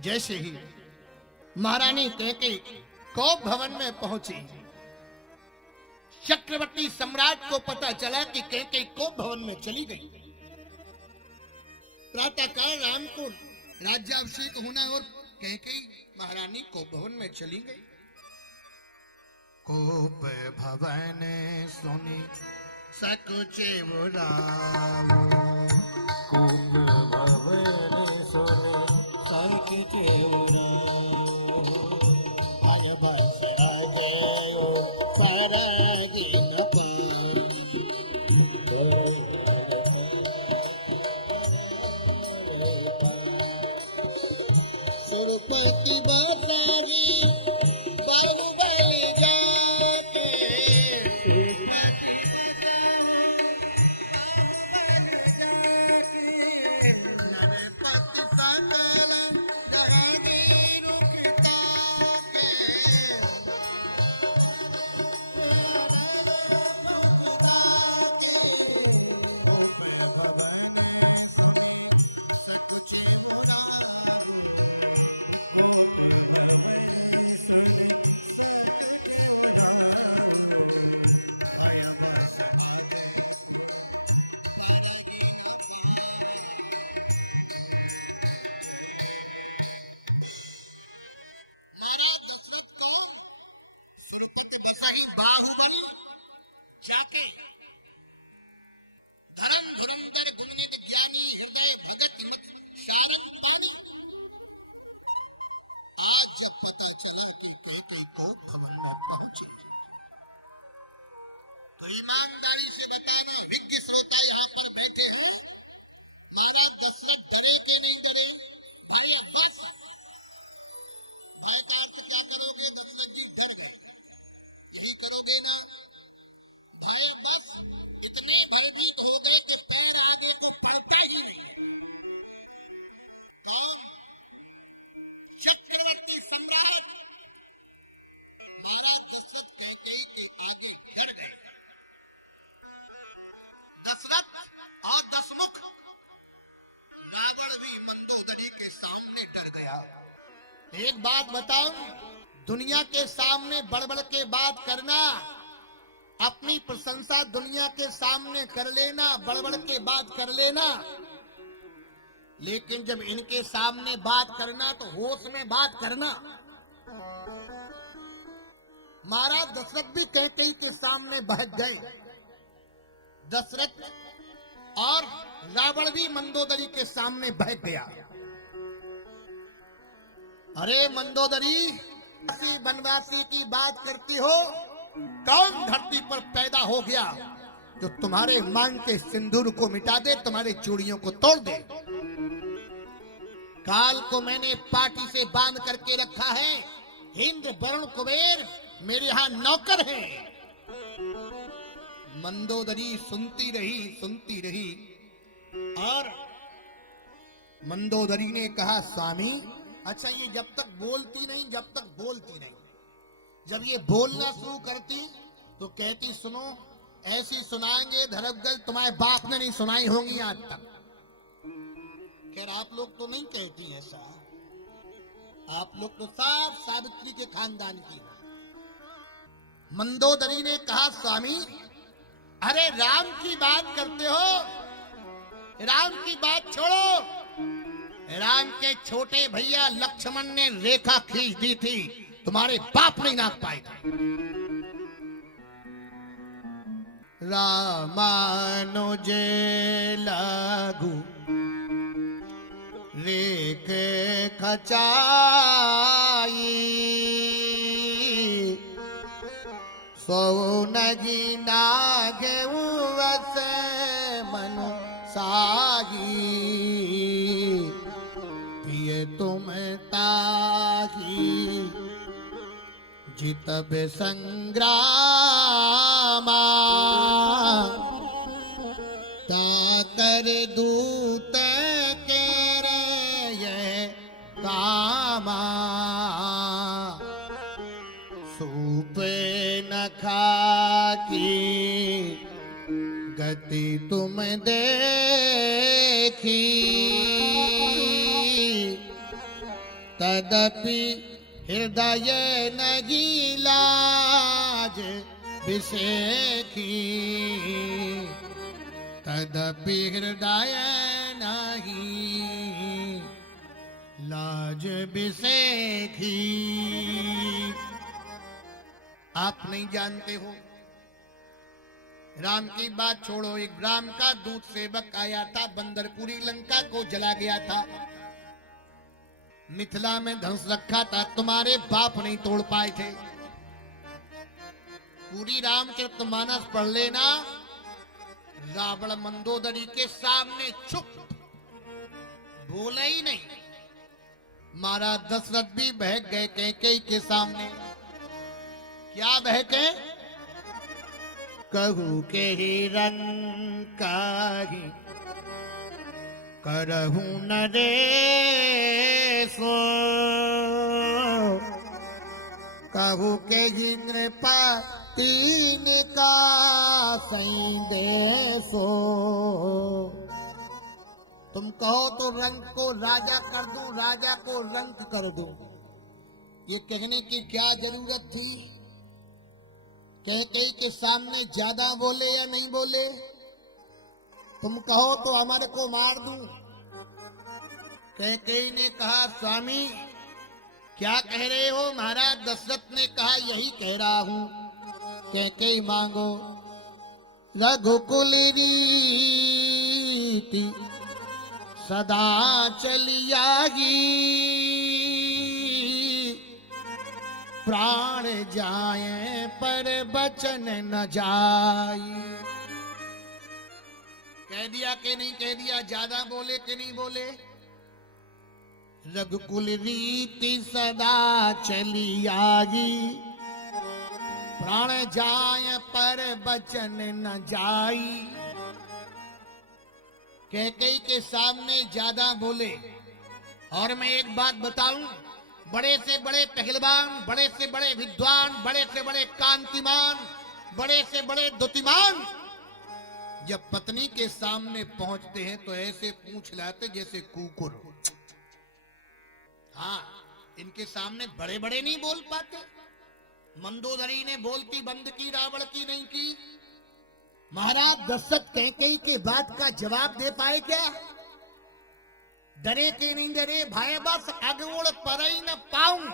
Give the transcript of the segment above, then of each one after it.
जैसे ही महारानी कैकेयी कोप भवन में पहुंची, चक्रवर्ती सम्राट को पता चला कि कैकेयी कोप भवन में चली गई। प्रातःकाल राम को राज्याभिषेक होना और कैकेयी महारानी कोप भवन में चली गई। कोप भवन सुनी सकुचे बुलाओ, कोप भवन सुने सकुचे बुलाओ, आय बस अजयो सरगी न पाओ। सुरपति बातारी बाहुबली जाके, नरपति सकल जहांगीर पिता के। बाहुबली जाके धर्म धुरंधर गुणनिधि ज्ञानी हृदय भगत मित शारद पानी। आज जब पता चला कि कैकेयी कोप भवन में पहुंची, तो ईमानदारी से बताना विज्ञ श्रोता यहाँ पर बैठे हैं, महाराज दशरथ डरे के नहीं डरे? भाई बस क्या करोगे? दशरथ जी डर गए, यही करोगे ना? भय बस इतने भयभीत हो गए कि पैर आगे को बढ़ता ही नहीं। कौन? चक्रवर्ती सम्राट महाराज दशरथ कैकेयी के आगे डर गए। दशरथ और दशमुख रावण भी मंदोदरी के सामने डर गया। एक बात बताऊं, दुनिया के सामने बड़बड़ के बात करना, अपनी प्रशंसा दुनिया के सामने कर लेना, बड़बड़ के बात कर लेना, लेकिन जब इनके सामने बात करना तो होश में बात करना। महाराज दशरथ भी कैकेयी के सामने बहक गए। दशरथ और रावण भी मंदोदरी के सामने बहक गया। अरे मंदोदरी, किसी वनवासी की बात करती हो? कौन धरती पर पैदा हो गया जो तुम्हारे मांग के सिंदूर को मिटा दे, तुम्हारे चूड़ियों को तोड़ दे? काल को मैंने पाटी से बांध करके रखा है, इंद्र वरुण कुबेर मेरे यहाँ नौकर हैं। मंदोदरी सुनती रही और मंदोदरी ने कहा, स्वामी अच्छा ये जब तक बोलती नहीं, जब ये बोलना शुरू करती तो कहती, सुनो ऐसी सुनाएंगे धरमगल तुम्हारे बाप ने नहीं सुनाई होंगी आज तक। खैर आप लोग तो नहीं कहती ऐसा, आप लोग तो सब सावित्री के खानदान की हैं। मंदोदरी ने कहा, स्वामी अरे राम की बात करते हो, राम की बात छोड़ो। राम के छोटे भैया लक्ष्मण ने रेखा खींच दी थी, तुम्हारे बाप नहीं नाप पाएगा। रामानुजे लागू रेख खचाई, सोनगी नागे उवस मनु सागी, पिए तुम ताही जितब संग्रामा, ताकर दूत के रे कामा, सूप न खाकी गति तुम देखी, तदपि हृदय नहीं लाज विषेखी, तदपि हृदय नहीं लाज विषेखी। आप नहीं जानते हो, राम की बात छोड़ो, एक राम का दूत सेवक आया था, बंदरपुरी लंका को जला गया था। मिथिला में धनुष रखा था, तुम्हारे बाप नहीं तोड़ पाए थे। पूरी रामचरितमानस पढ़ लेना, रावण मंदोदरी के सामने चुप, बोले ही नहीं। महाराज दशरथ भी बहक गए कैकेयी के सामने। क्या बहके? कहू के ही रंग काही करहू नरेशो, कहू के ही नृपा तीन का सही देशो। तुम कहो तो रंग को राजा कर दूं, राजा को रंग कर दूं। ये कहने की क्या जरूरत थी? कैकेयी के सामने ज्यादा बोले या नहीं बोले? तुम कहो तो हमारे को मार दूं। कैकेयी ने कहा, स्वामी क्या कह रहे हो? महाराज दशरथ ने कहा, यही कह रहा हूं। कैकेयी मांगो। रघुकुल रीति सदा चली आगी, प्राण जाए पर बचन न जाए। कह दिया कि नहीं कह दिया? ज्यादा बोले कि नहीं बोले? रघुकुल रीति सदा चली आगी, प्राण जाए पर बचन न जाई। कैकेयी के सामने ज्यादा बोले। और मैं एक बात बताऊं, बड़े से बड़े पहलवान, बड़े से बड़े विद्वान, बड़े से बड़े कांतिमान, बड़े से बड़े द्युतिमान जब पत्नी के सामने पहुंचते हैं तो ऐसे पूछ लाते जैसे कुकुर। हाँ, इनके सामने बड़े बड़े नहीं बोल पाते। मंदोदरी ने बोलती बंद की, रावण की नहीं की। महाराज दशरथ कैकेयी के बात का जवाब दे पाए क्या? डरे के नहीं डरे? भाई बस अगोड़ पर ही न पाऊं।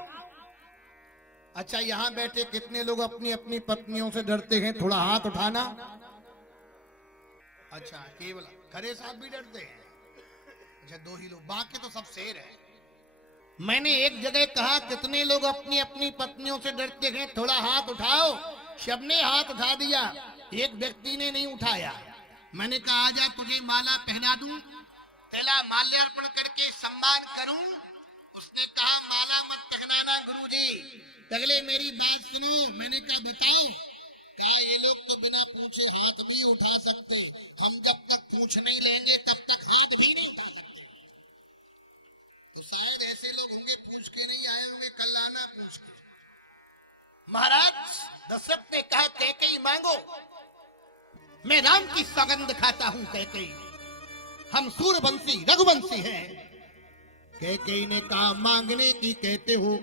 अच्छा, यहां बैठे कितने लोग अपनी अपनी पत्नियों से डरते हैं? थोड़ा हाथ उठाना। अच्छा, केवल खरे साहब भी डरते हैं? अच्छा, दो ही लोग, बाकी तो सब शेर है। मैंने एक जगह कहा कितने लोग अपनी अपनी पत्नियों से डरते हैं? थोड़ा हाथ उठाओ। सबने हाथ उठा दिया, एक व्यक्ति ने नहीं उठाया। मैंने कहा, आजा तुझे माला पहना दूं, पहला माल्यार्पण करके सम्मान करूं। उसने कहा, माला मत पहनाना गुरुजी, पहले मेरी बात सुनो। मैंने कहा, बताओ। कहा, ये लोग तो बिना पूछे हाथ भी उठा सकते, हम जब तक पूछ नहीं लेंगे तब तक हाथ भी नहीं उठा सकते। तो शायद ऐसे लोग होंगे, पूछ के नहीं आए होंगे, कल आना पूछ के। महाराज दशरथ ने कहा, कैकेयी मांगो। मैं राम की सौगंध खाता हूं कैकेयी, हम सूरवंशी रघुवंशी हैं। कैकेयी ने कहा, मांगने की कहते हो,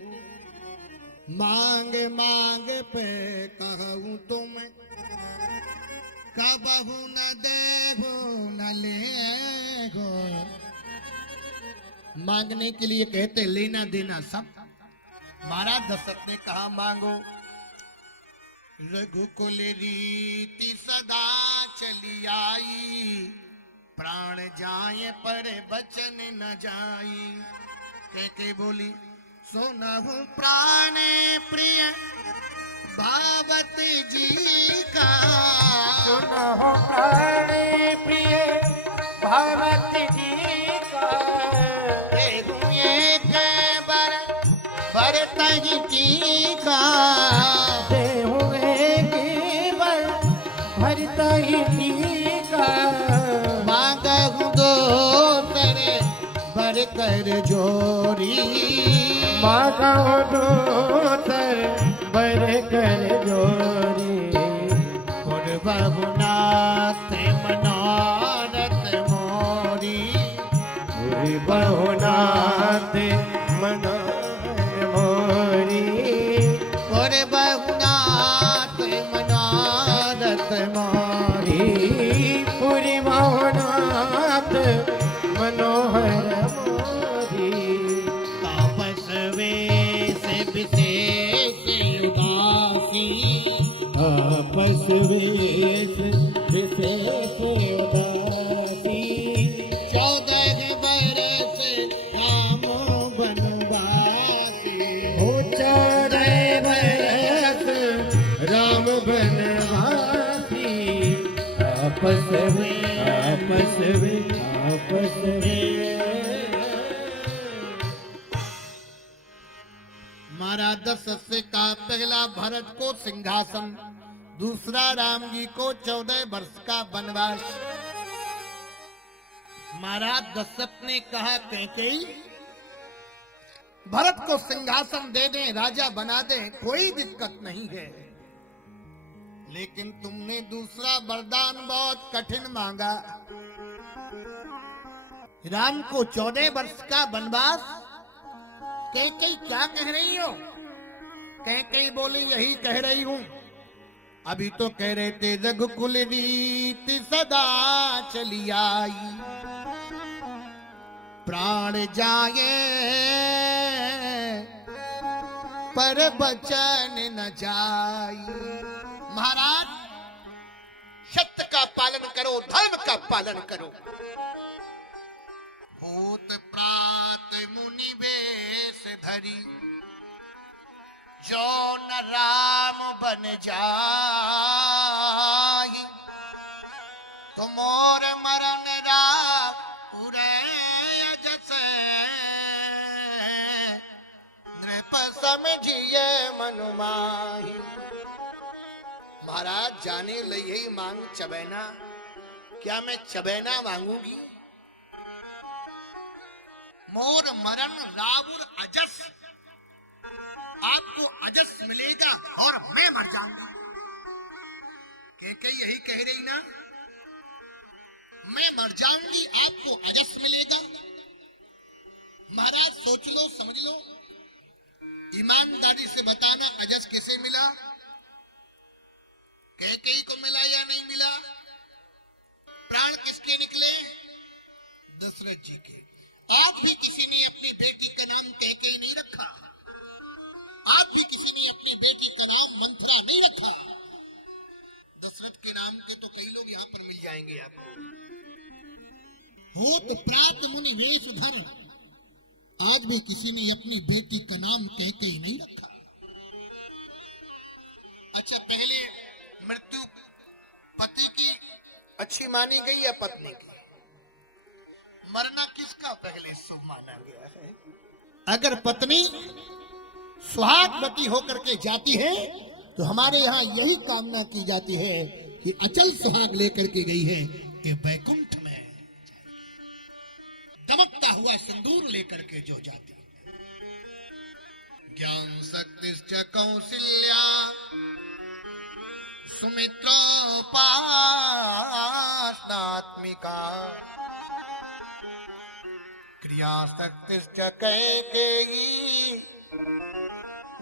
मांग मांग पे कहूं तो मैं, कबहू न देहू न लेगो। मांगने के लिए कहते, लेना देना सब। महाराज दशरथ ने कहा, मांगो। रघुकुल रीति सदा चली आई, प्राण जाए पर बचन न जाई। कैकेयी बोली, सुनहु प्राण प्रिय भावत जी का, सुनहु प्राण प्रिय भावत जी का, एक बर भरत जी का, भरत जी का। मांगहु दो तेरे बर कर जोरी, मांगहु दो तेरे बर कर जोरी। बहुनाथ मनोरथ मोरी, बहुनाथ मनो मनोहर बहुनाथ मनारत मारी पुरी मोहनाथ मनोहर मोरी तापस वेश विशेष उदासी आपस वेश विशेष उदासी 14 बरस राम बनवासी हो 14 बरस राम बनवासी आपस में आपस में आपस में महाराज दशरथ का पहला भरत को सिंहासन, दूसरा राम जी को 14 वर्ष का वनवास। महाराज दशरथ ने कहा कैकेयी भरत को सिंहासन दे दें, राजा बना दें, कोई दिक्कत नहीं है, लेकिन तुमने दूसरा वरदान बहुत कठिन मांगा। राम को 14 वर्ष का वनवास। कैकेयी क्या कह रही हो? कैकेयी बोली यही कह रही हूं। अभी तो कह रहे थे रघुकुल रीति सदा चली आई, प्राण जाए पर बचन न जाई। महाराज सत्य का पालन करो, धर्म का पालन करो। भूत प्रात मुनि वेश धरी, जो न राम बन जाई, तो मोर मरण राम उरे जैसे नृप समझिए मनुमाही। महाराज जाने ले यही मांग चबैना, क्या मैं चबैना मांगूंगी? मोर मरण रावुर अजस, आपको अजस मिलेगा और मैं मर जाऊंगा। कैकेयी यही कह रही ना, मैं मर जाऊंगी, आपको अजस मिलेगा। महाराज सोच लो, समझ लो, ईमानदारी से बताना अजस कैसे मिला? कैकेयी को मिला या नहीं मिला? प्राण किसके निकले? दशरथ जी के। आज भी किसी ने अपनी बेटी का नाम कैकेयी नहीं रखा, आज भी किसी ने अपनी बेटी का नाम मंथरा नहीं रखा। दशरथ के नाम के तो कई लोग यहाँ पर मिल जाएंगे आपको। होत प्रात मुनि वेश धर, आज भी किसी ने अपनी बेटी का नाम कैकेयी नहीं रखा। अच्छा, पहले मृत्यु पति की अच्छी मानी गई या पत्नी की? मरना किसका पहले शुभ माना गया है? अगर पत्नी सुहागवती होकर के जाती है तो हमारे यहाँ यही कामना की जाती है कि अचल सुहाग लेकर के गई है कि वैकुंठ में दमकता हुआ सिंदूर लेकर के जो जाती है। ज्ञान शक्तिश्च कौशल्या सुमित्रोपासनात्मिका, क्रिया शक्तिश्च कैकेयी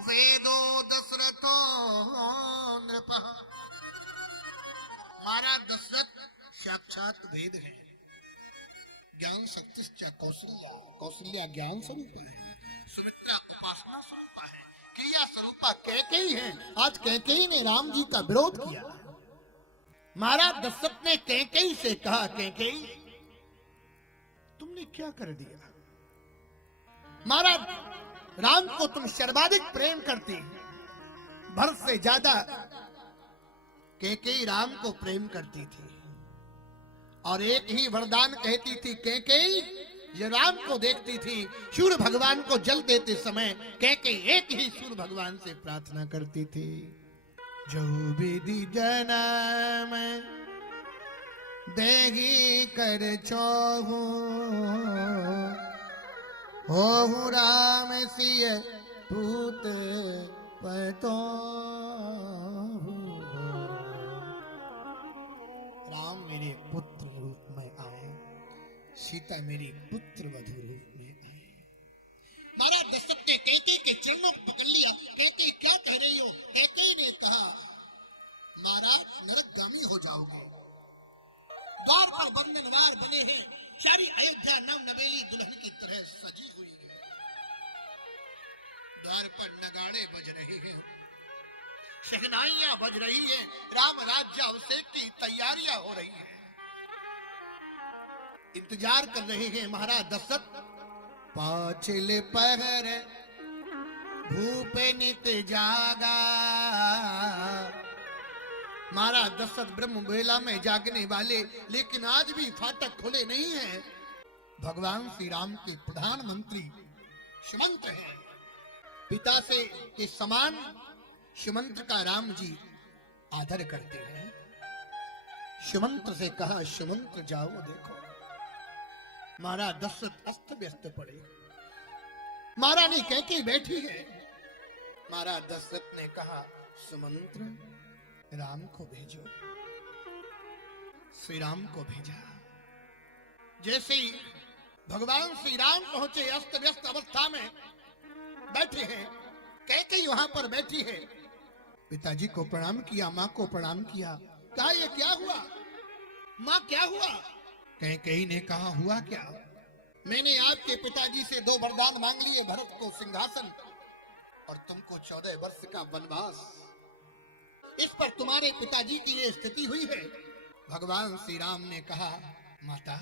वेदो दशरथो नृपः। हमारा दशरथ साक्षात वेद है। ज्ञान शक्तिश्च कौशल्या, कौशल्या ज्ञान स्वरूप है, सुमित्रा उपासना स्वरूप है, क्रिया स्वरूपा कैकेयी है। आज कैकेयी ने राम जी का विरोध किया। महाराज दशरथ ने कैकेयी से कहा, कैकेयी तुमने क्या कर दिया? महाराज राम को तुम सर्वाधिक प्रेम करती, भरत से ज्यादा कैकेयी राम को प्रेम करती थी और एक ही वरदान कहती थी कैकेयी। ये राम को देखती थी, सूर्य भगवान को जल देते समय कैकेयी एक ही सूर्य भगवान से प्रार्थना करती थी, जो विधि जन्म देगी कर चोहू, हो राम सिय पूत पतो। राम मेरे पुत्र रूप में आए, सीता मेरी पुत्र वधु रूप में आए। महाराज दशरथ ने कैकेयी के चरणों को पकड़ लिया। कैकेयी क्या कह रही हो? द्वार पर नगाड़े बज रहे हैं, शहनाइयां बज रही है, राम राज्याभिषेक की तैयारियां हो रही हैं। इंतजार कर रहे हैं महाराज दशरथ। पाछिल पहर भूपे नित जागा। महाराज दशरथ ब्रह्म बेला में जागने वाले, लेकिन आज भी फाटक खुले नहीं हैं। भगवान श्री राम के प्रधानमंत्री सुमंत्र हैं। पिता से के समान सुमंत्र का राम जी आदर करते हैं। सुमंत्र से कहा, सुमंत्र जाओ देखो। महाराज दशरथ अस्त व्यस्त पड़े। महारानी कैके बैठी है। महाराज दशरथ ने कहा, सुमंत्र राम को भेजो। श्री राम को भेजा। जैसे ही भगवान श्री राम पहुंचे, अस्त व्यस्त अवस्था में बैठे हैं, कैकेयी वहां पर बैठी है। पिताजी को प्रणाम किया, माँ को प्रणाम किया। कहा, ये क्या हुआ माँ, क्या हुआ? कैकेयी ने कहा, हुआ क्या? मैंने आपके पिताजी से 2 वरदान मांग लिए, भरत को सिंहासन और तुमको 14 वर्ष का वनवास। इस पर तुम्हारे पिताजी की ये स्थिति हुई है। भगवान श्री राम ने कहा, माता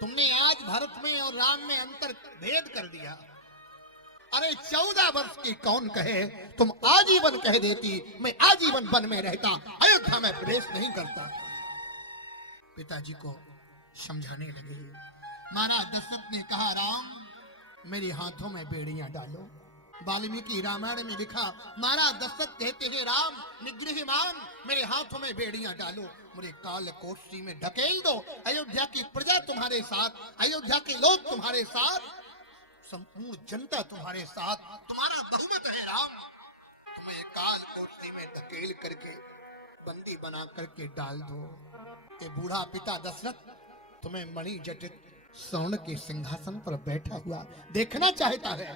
तुमने आज भरत में और राम में अंतर भेद कर दिया। अरे 14 वर्ष की कौन कहे, तुम आजीवन कह देती, मैं आजीवन वन में रहता, अयोध्या में प्रवेश नहीं करता। पिताजी को समझाने लगे। महाराज दशरथ ने कहा, राम मेरे हाथों में बेड़ियां डालो। वाल्मीकि रामायण में लिखा, महाराज दशरथ कहते हैं, राम निगृहमान मेरे हाथों में बेड़ियां डालो, मुझे काल कोठरी में ढकेल दो। अयोध्या की प्रजा तुम्हारे साथ, अयोध्या के लोग तुम्हारे साथ, संपूर्ण जनता तुम्हारे साथ, तुम्हारा बहुमत है राम। तुम्हें काल कोठरी में ढकेल करके बंदी बना करके डाल दो। ये बूढ़ा पिता दशरथ तुम्हें मणि जटित स्वर्ण के सिंहासन पर बैठा हुआ देखना चाहता है।